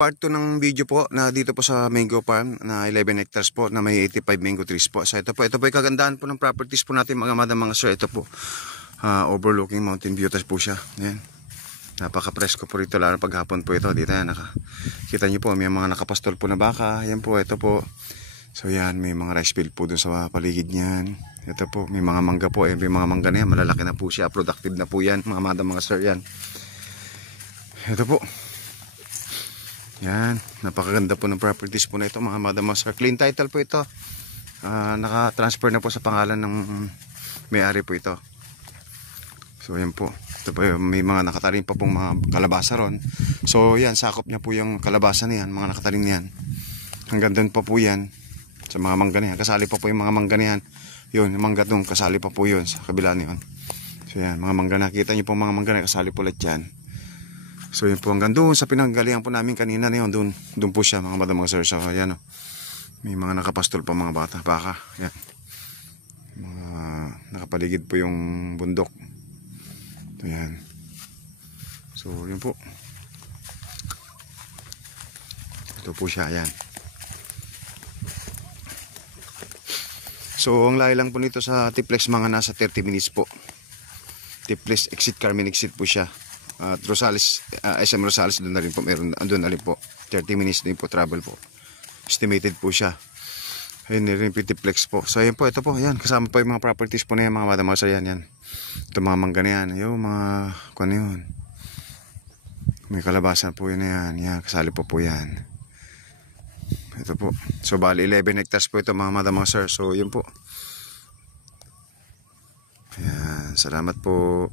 Part 2 ng video po na dito po sa mango farm na 11 hectares po na may 85 mango trees po. So ito po yung kagandahan po ng properties po natin mga madam mga sir. Ito po overlooking Mountain View po siya. Ayan. Napaka-presko po rito lalo paghapon po ito. Dito yan kita nyo po may mga nakapastol po na baka. Ayan po ito po. So yan may mga rice field po dun sa paligid niyan. Ito po may mga mangga po. May mga mangga na yan. Malalaki na po siya. Productive na po yan mga madam mga sir yan. Ito po. Yan, napakaganda po ng properties po na ito mga madam sir. Clean title po ito. Naka-transfer na po sa pangalan ng may-ari po ito. So yan po. Ito po may mga nakataring pa pong mga kalabasa ron. So yan, sakop niya po yung kalabasa na yan, mga nakataring na yan. Hanggang doon pa po yan sa mga mangga na yan. Kasali pa po yung mga mangga na yan. Yun, yung mangga doon, kasali pa po yun sa kabila na yun. So yan, mga mangga nakita niyo po mga mangga na kasali po ulit yan. So yun po hanggang doon sa pinanggalingan po namin kanina na yun, doon po siya mga madam mga sir. So ayan may mga nakapastol pa mga baka. Yan. Nakapaligid po yung bundok. So yan. So yun po. Ito po siya, ayan. So ang layo lang po nito sa Tiplex mga nasa 30 minutes po. Tiplex exit Carmen exit po siya. Rosales, SM Rosales doon na rin po, meron doon na rin po 30 minutes din po travel po, estimated po siya. Ayun na rin Tiplex po. So ayun po, ito po, ayan, kasama po yung mga properties po na yan mga madam mga sir. Yan ito mga mangga na yan, yung mga kung ano yun, may kalabasa po yun na yan, kasali po yan. Ito po, so bali 11 hectares po ito mga madam mga sir. So yun po, ayan, salamat po.